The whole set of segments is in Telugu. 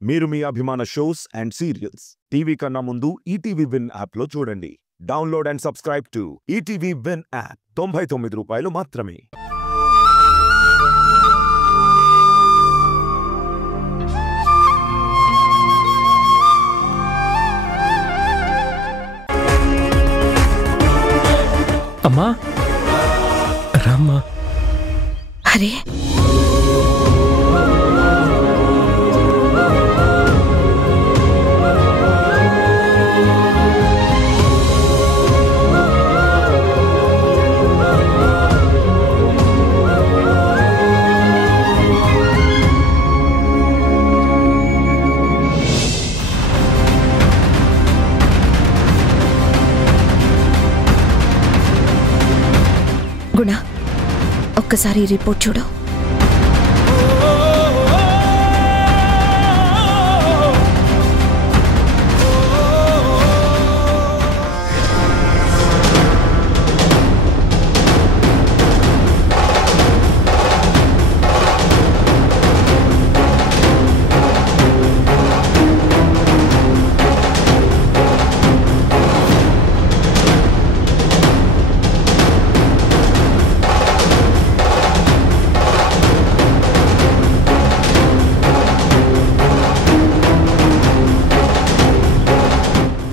మీరు మీ అభిమాన షోస్ అండ్ సీరియల్స్ టీవీ కన్నా ముందు ఈటీవీ విన్ యాప్ లో చూడండి. Download and subscribe to ETV win app. 99 రూపాయలు మాత్రమే. అమ్మా రామ్మా. అరే గుణ, ఒక్కసారి రిపోర్ట్ చూడు.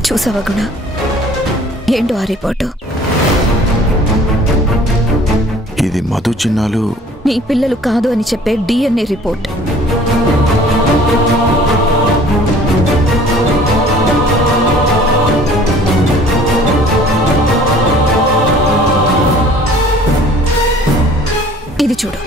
చూసావా గుణ, ఏంటో ఆ రిపోర్టు? ఇది మధు చిన్నాలు నీ పిల్లలు కాదు అని చెప్పే DNA రిపోర్ట్. ఇది చూడు.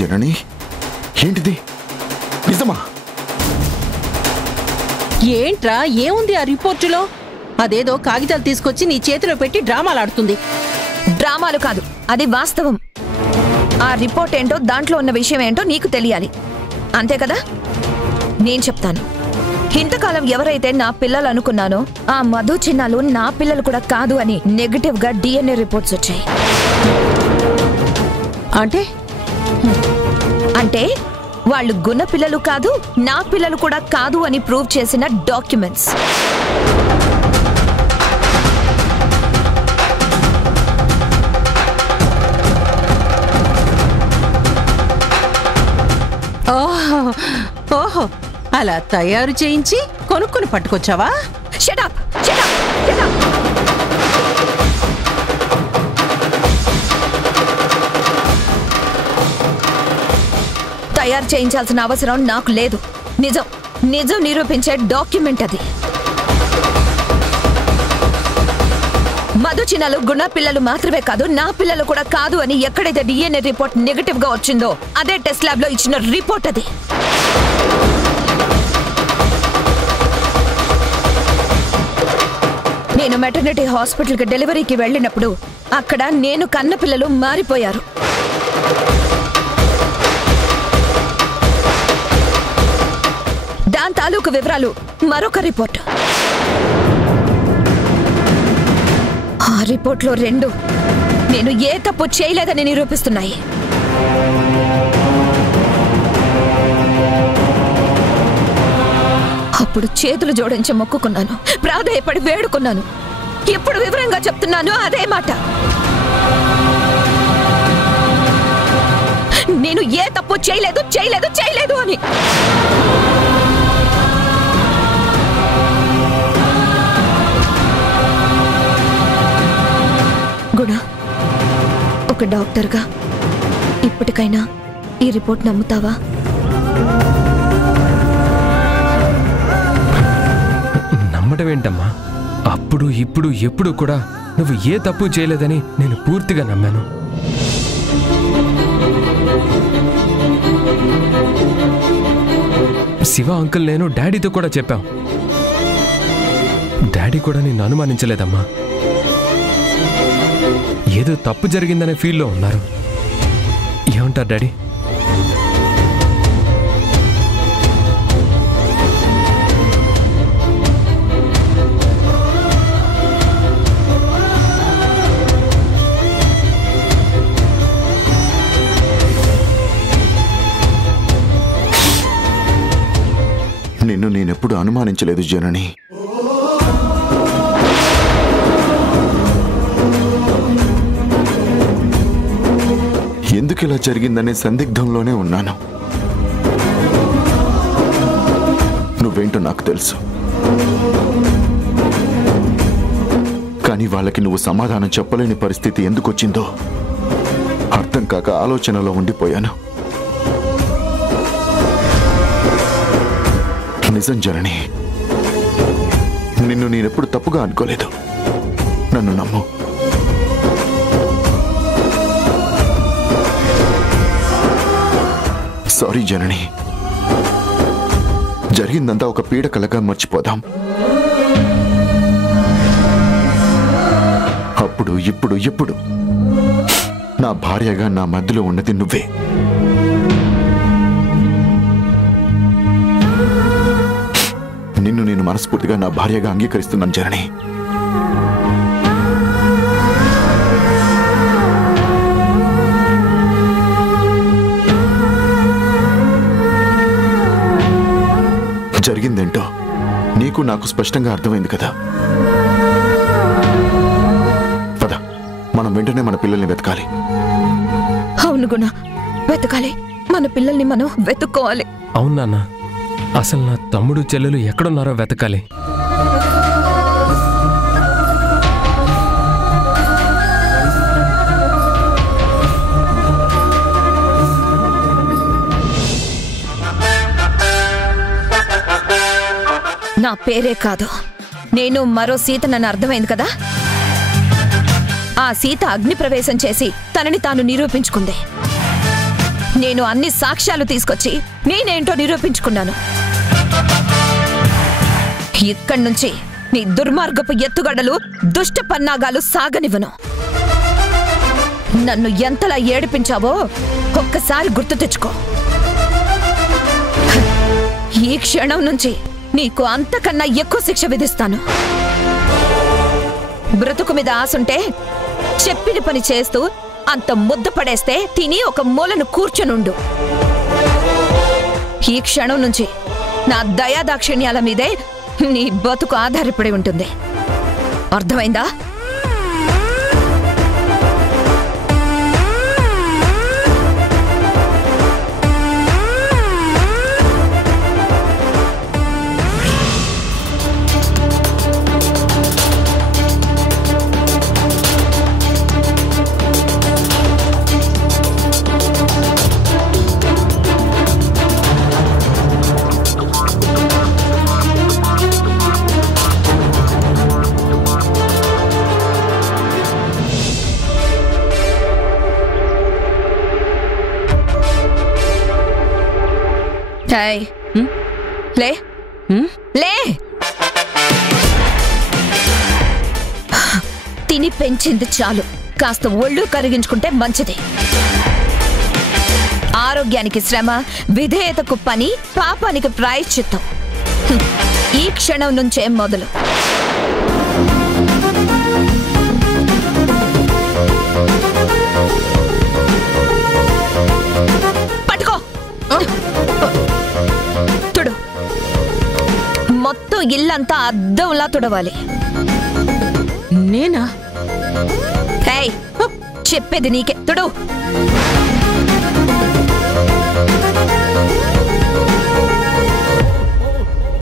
జనని, ఏంటిది? నిజమా? ఏంట్రా, ఏముంది ఆ రిపోర్టులో? అదేదో కాగితాలు తీసుకొచ్చి నీ చేతిలో పెట్టి డ్రామాలాడుతుంది. డ్రామాలు కాదు, అది వాస్తవం. ఆ రిపోర్ట్ ఏంటో, దాంట్లో ఉన్న విషయం ఏంటో నీకు తెలియాలి, అంతే కదా? నేను చెప్తాను. ఇంతకాలం ఎవరైతే నా పిల్లలు అనుకున్నానో ఆ మధు చిన్నాలు నా పిల్లలు కూడా కాదు అని నెగటివ్ గా DNA రిపోర్ట్స్ వచ్చాయి. అంటే వాళ్ళు గుణ పిల్లలు కాదు, నా పిల్లలు కూడా కాదు అని ప్రూవ్ చేసిన డాక్యుమెంట్స్. ఓహో, అలా తయారు చేయించి కొనుక్కుని పట్టుకొచ్చావా? Shut up, shut up, shut up. తయారు చేయించాల్సిన అవసరం నాకు లేదు. నిజం నిజం నిరూపించే డాక్యుమెంట్ అది. మధు చిన్నాలు గుణ పిల్లలు మాత్రమే కాదు, నా పిల్లలు కూడా కాదు అని ఎక్కడైతే DNA రిపోర్ట్ నెగటివ్ గా వచ్చిందో అదే టెస్ట్ ల్యాబ్ లో ఇచ్చిన రిపోర్ట్ అది. నేను మెటర్నిటీ హాస్పిటల్కి డెలివరీకి వెళ్ళినప్పుడు అక్కడ నేను కన్న పిల్లలు మారిపోయారు. దాని తాలూకు వివరాలు మరొక రిపోర్ట్. ఆ రిపోర్ట్లో 2 నేను ఏ తప్పు చేయలేదని నిరూపిస్తున్నాయి. అప్పుడు చేతులు జోడించి మొక్కుకున్నాను, ప్రాధేయపడి వేడుకున్నాను. ఇప్పుడు వివరంగా చెప్తున్నాను అదే మాట. నేను ఏ తప్పు చేయలేదు చేయలేదు చేయలేదు అని. గుణ, ఒక డాక్టర్గా ఇప్పటికైనా ఈ రిపోర్ట్ నమ్ముతావా? నమ్మడం ఏంటమ్మా? అప్పుడు ఇప్పుడు ఎప్పుడు కూడా నువ్వు ఏ తప్పు చేయలేదని నేను పూర్తిగా నమ్మాను. శివ అంకుల్ నేను డాడీతో కూడా చెప్పాం. డాడీ కూడా నిన్ను అనుమానించలేదమ్మా. ఏదో తప్పు జరిగిందనే ఫీల్లో ఉన్నారు. ఏమంటారు డాడీ? నిన్ను నేనెప్పుడు అనుమానించలేదు జనని. ఎందుకిలా జరిగిందనే సందిగ్ధంలోనే ఉన్నాను. నువ్వేంటో నాకు తెలుసు. కానీ వాళ్ళకి నువ్వు సమాధానం చెప్పలేని పరిస్థితి ఎందుకొచ్చిందో అర్థం కాక ఆలోచనలో ఉండిపోయాను. నిజం జనని, నిన్ను నేనెప్పుడు తప్పుగా అనుకోలేదు. నన్ను నమ్ము. సారీ జనని. జరిగిందంతా ఒక పీడకలగా మర్చిపోదాం. అప్పుడు ఇప్పుడు ఎప్పుడు నా భార్యగా నా మధ్యలో ఉన్నది నువ్వే. నిన్ను నేను మనస్ఫూర్తిగా నా భార్యగా అంగీకరిస్తున్నాను జనని. జరిగిందేంటో నీకు నాకు స్పష్టంగా అర్థమైంది కదా. పద, మనం వెంటనే మన పిల్లల్ని వెతకాలి. అవును గుణ, వెతకాలి. మన పిల్లల్ని మనం వెతుక్కోవాలి. అవును నాన్న, అసలు నా తమ్ముడు చెల్లెలు ఎక్కడున్నారో వెతకాలి. నా పేరే కాదు, నేను మరో సీతనని అర్థమైంది కదా. ఆ సీత అగ్ని ప్రవేశం చేసి తనని తాను నిరూపించుకుంది. నేను అన్ని సాక్ష్యాలు తీసుకొచ్చి నేనేంటో నిరూపించుకున్నాను. ఇక్కడి నుంచి నీ దుర్మార్గపు ఎత్తుగడలు, దుష్ట పన్నాగాలు సాగనివ్వను. నన్ను ఎంతలా ఏడిపించావో ఒక్కసారి గుర్తు తెచ్చుకో. ఈ క్షణం నుంచి నీకు అంతకన్నా ఎక్కువ శిక్ష విధిస్తాను. బ్రతుకు మీద ఆశుంటే చెప్పిన పని చేస్తూ అంత ముద్ద పడేస్తే తిని ఒక మూలను కూర్చొనుండు. ఈ క్షణం నుంచి నా దయాదాక్షిణ్యాల మీదే నీ బతుకు ఆధారపడి ఉంటుంది. అర్థమైందా? లే లే, తిని పెంచింది చాలు, కాస్త ఒళ్ళు కరిగించుకుంటే మంచిది. ఆరోగ్యానికి శ్రమ, విధేయతకు పని, పాపానికి ప్రాయశ్చిత్తం. ఈ క్షణం నుంచే మొదలు. పట్టుకో, తుడు. మొత్తం ఇల్లంతా అద్దంలా తుడవాలి. నేనా? చెప్పేది నీకే, తుడు.